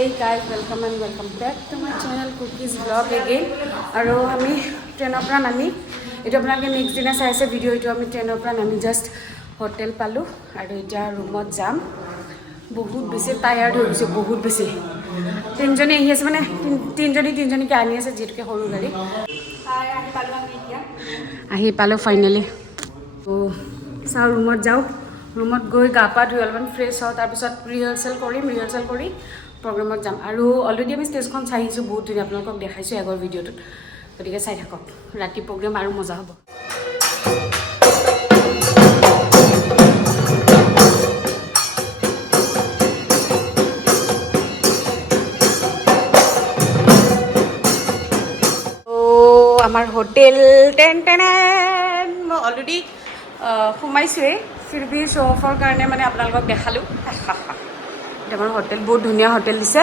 Hey guys, welcome and welcome back to my channel Cookies Vlog again. আৰু আমি ট্ৰেইনৰ পৰা নামি এইটো আপোনালোকে নেক্সট দিনা চাইছে ভিডিঅ' এইটো আমি ট্ৰেইনৰ পৰা নামি জাষ্ট হোটেল পালোঁ আৰু এতিয়া ৰুমত যাম বহুত বেছি টায়াৰ্ড হৈ গৈছে বহুত বেছি তিনিজনী আহি আছে মানে তিনিজনীকে আনি আছে যিহেতুকে সৰু গাড়ী আহি পালোঁ ফাইনেলি তো চাওঁ ৰুমত যাওঁ ৰুমত গৈ গা পা ধুই অলপমান ফ্ৰেছ হওঁ তাৰপিছত ৰিহাৰ্চেল কৰি প্ৰগ্ৰেমত যাম আৰু অলৰেডি আমি ষ্টেজখন চাই আহিছোঁ বহুত ধুনীয়া আপোনালোকক দেখাইছোঁ আগৰ ভিডিঅ'টোত গতিকে চাই থাকক ৰাতি প্ৰগ্ৰেম আৰু মজা হ'ব আমাৰ হোটেল মই অলৰেডি সোমাইছোৱেই ফিৰবি শ্ব' অফৰ কাৰণে মানে আপোনালোকক দেখালোঁ আমাৰ হোটেল বহুত ধুনীয়া হোটেল দিছে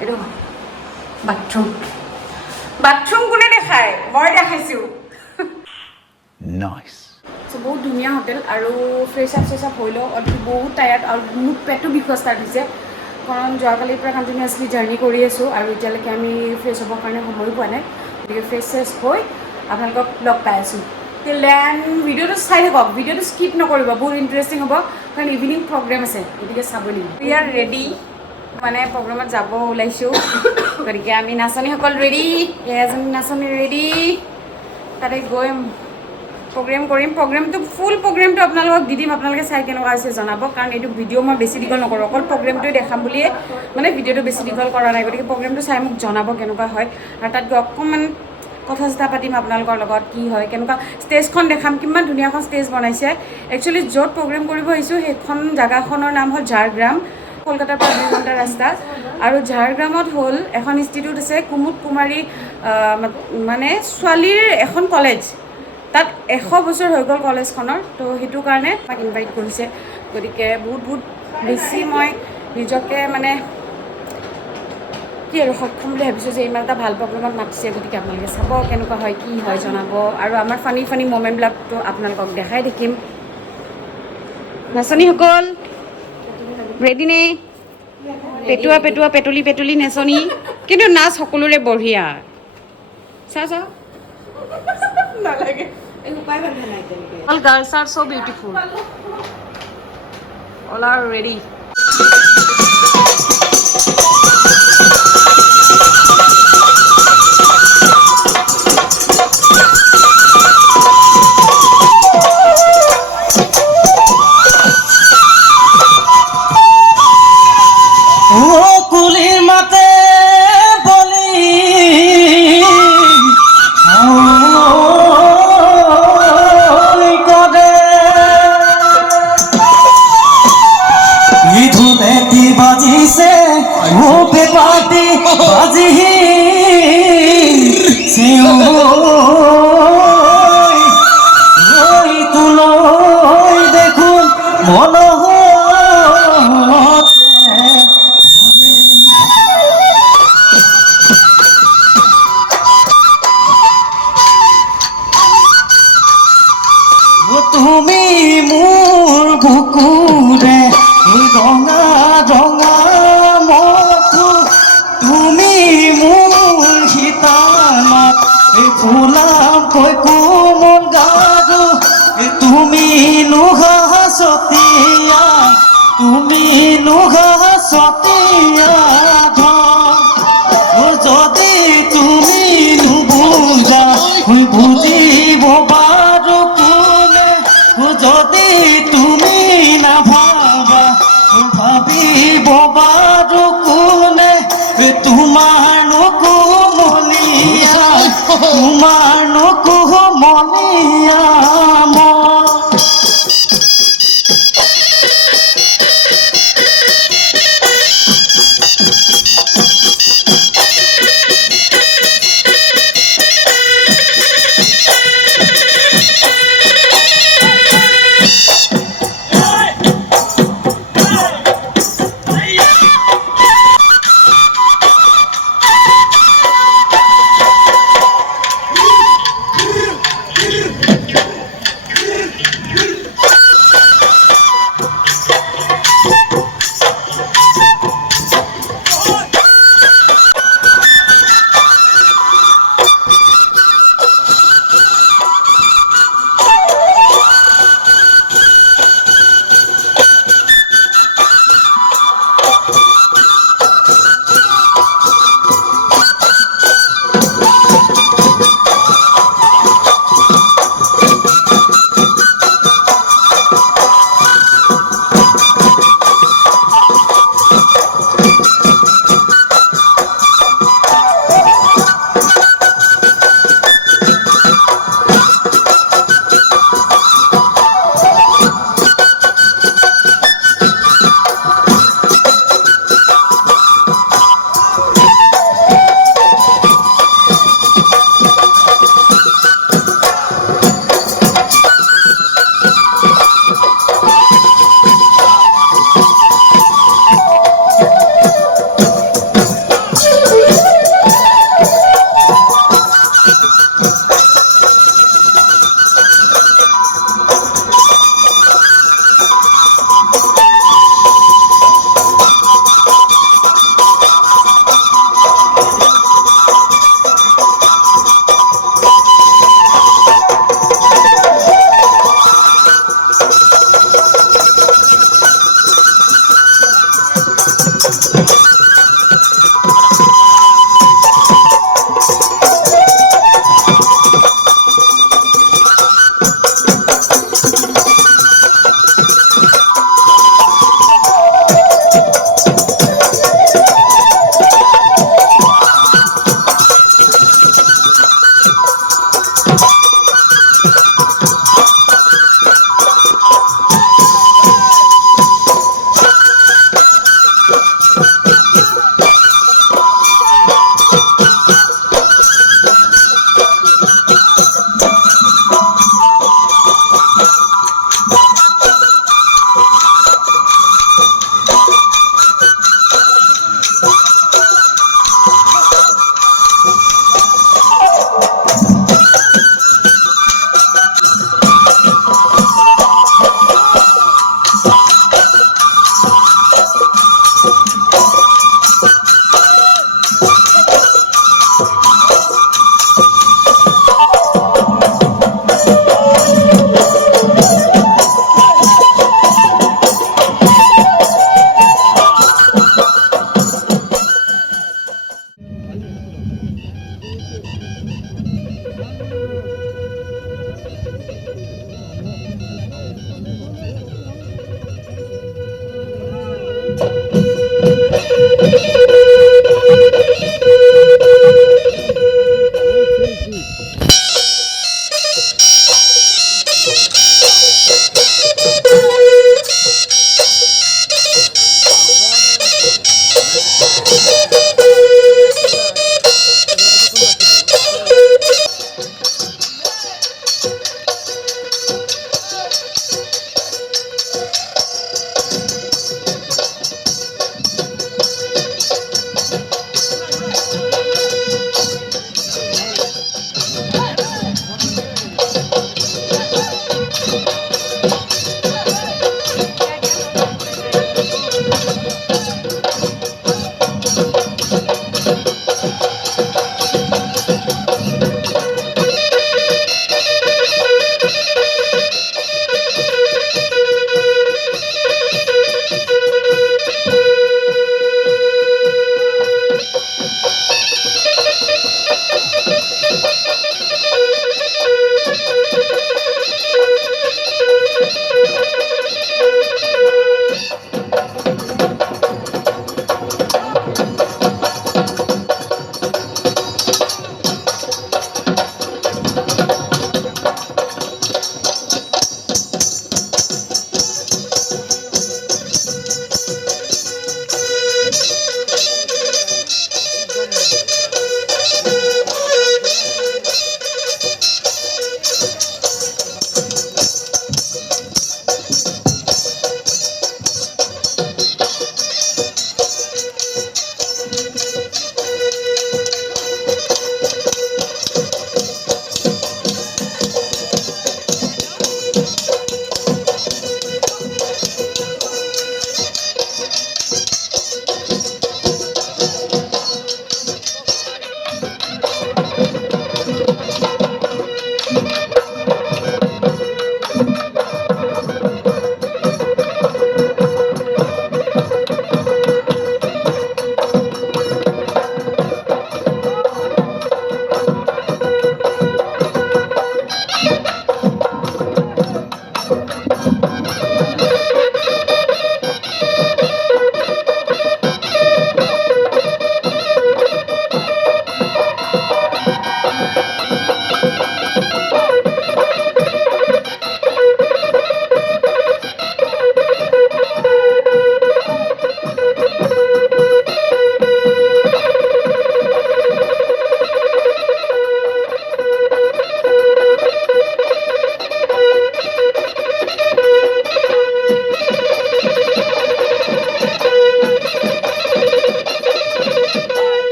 এইটো বাথৰুম কোনে দেখায় মই দেখাইছোঁ বহুত ধুনীয়া হোটেল আৰু ফ্ৰেছ আপ হৈ লওঁ অলৰেডি বহুত টায়াৰ্ড আৰু মোক পেটটো বিষোৱা ষ্টাৰ্ট হৈছে কাৰণ যোৱাকালিৰ পৰা কণ্টিনিউৱাছলি জাৰ্ণি কৰি আছোঁ আৰু এতিয়ালৈকে আমি ফ্ৰেছ হ'বৰ কাৰণে সময় পোৱা নাই গতিকে ফ্ৰেছ হৈ আপোনালোকক লগ পাই আছোঁ দেন ভিডিঅ'টো চাই থাকক ভিডিঅ'টো স্কিপ নকৰিব বহুত ইণ্টাৰেষ্টিং হ'ব কাৰণ ইভিনিং প্ৰগ্ৰেম আছে গতিকে চাব লাগিব উই আৰ ৰেডি মানে প্ৰগ্ৰেমত যাব ওলাইছোঁ গতিকে আমি নাচনীসকল ৰেডি এজনী নাচনী ৰেডি তাতে গৈ প্ৰগ্ৰেম কৰিম ফুল প্ৰগ্ৰেমটো আপোনালোকক দি দিম আপোনালোকে চাই কেনেকুৱা হৈছে জনাব কাৰণ এইটো ভিডিঅ' মই বেছি দীঘল নকৰোঁ অকল প্ৰগ্ৰেমটোৱে দেখাম বুলিয়ে মানে ভিডিঅ'টো বেছি দীঘল কৰা নাই গতিকে প্ৰগ্ৰেমটো চাই মোক জনাব কেনেকুৱা হয় আৰু তাত গৈ অকণমান কথা চথা পাতিম আপোনালোকৰ লগত কি হয় কেনেকুৱা ষ্টেজখন দেখাম কিমান ধুনীয়া এখন ষ্টেজ বনাইছে একচুৱেলি য'ত প্ৰগ্ৰেম কৰিব আহিছোঁ সেইখন জেগাখনৰ নাম হ'ল ঝাৰগ্ৰাম কলকাতাৰ পৰা 2 ঘণ্টা ৰাস্তা আৰু ঝাৰগ্ৰামত হ'ল এখন ইনষ্টিটিউট আছে কুমুদ কুমাৰী মানে ছোৱালীৰ এখন কলেজ তাত 100 বছৰ হৈ গ'ল কলেজখনৰ তো সেইটো কাৰণে আমাক ইনভাইট কৰিছে গতিকে বহুত বেছি মই নিজকে মানে কি আৰু সক্ষম বুলি ভাবিছোঁ যে ইমান এটা ভাল প্ৰগ্ৰেমত মাতিছে গতিকে আপোনালোকে চাব কেনেকুৱা হয় কি হয় জনাব আৰু আমাৰ ফানি মমেণ্টবিলাকতো আপোনালোকক দেখাই থাকিম নাচনীসকল ৰেডি নে পেটুলি নেচনী কিন্তু নাচ সকলোৰে বঢ়িয়া চা নালাগে All girls are so beautiful. All are ready. তুমি মোৰ বুকুৰে ৰঙা মথু তুমি মোৰ শীতানত ফুলাকৈ কোমল গাৰু তুমি নুঘা সতীয়া যদি তুমি নুবুজা বুজিব পাৰো যদি তুমি নাভাবা ভাবিব পাৰো কোনে তোমাৰ নকুমলীয়া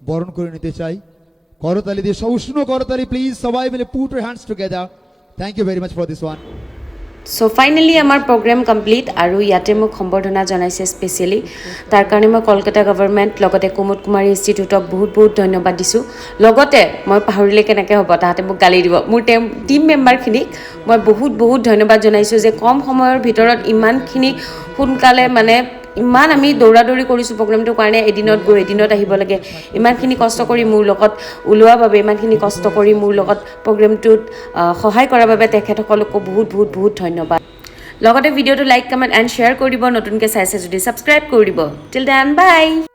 বরণ করে নিতে চাই করতালি দিয়ে উষ্ণ করতালি প্লিজ সবাই মিলে put your hands together thank you very much for this one চ' ফাইনেলি আমাৰ প্ৰগ্ৰেম কমপ্লিট আৰু ইয়াতে মোক সম্বৰ্ধনা জনাইছে স্পেচিয়েলি তাৰ কাৰণে মই কলকাতা গভৰ্ণমেণ্ট লগতে কুমুদ কুমাৰী ইনষ্টিটিউটক বহুত বহুত ধন্যবাদ দিছোঁ লগতে মই পাহৰিলে কেনেকৈ হ'ব তাহাঁতে মোক গালি দিব মোৰ টিম মেম্বাৰখিনিক মই বহুত বহুত ধন্যবাদ জনাইছোঁ যে কম সময়ৰ ভিতৰত ইমানখিনি সোনকালে মানে ইমান আমি দৌৰা দৌৰি কৰিছোঁ প্ৰগ্ৰেমটোৰ কাৰণে এদিনত গৈ এদিনত আহিব লাগে ইমানখিনি কষ্ট কৰি মোৰ লগত ওলোৱা বাবে ইমানখিনি কষ্ট কৰি মোৰ লগত প্ৰগ্ৰেমটোত সহায় কৰাৰ বাবে তেখেতসকলকো বহুত বহুত বহুত ধন্যবাদ লগতে ভিডিঅ'টো লাইক কমেণ্ট এণ্ড শ্বেয়াৰ কৰি দিব নতুনকৈ চাইছে যদি ছাবস্ক্ৰাইব কৰি দিব টিল দেন বাই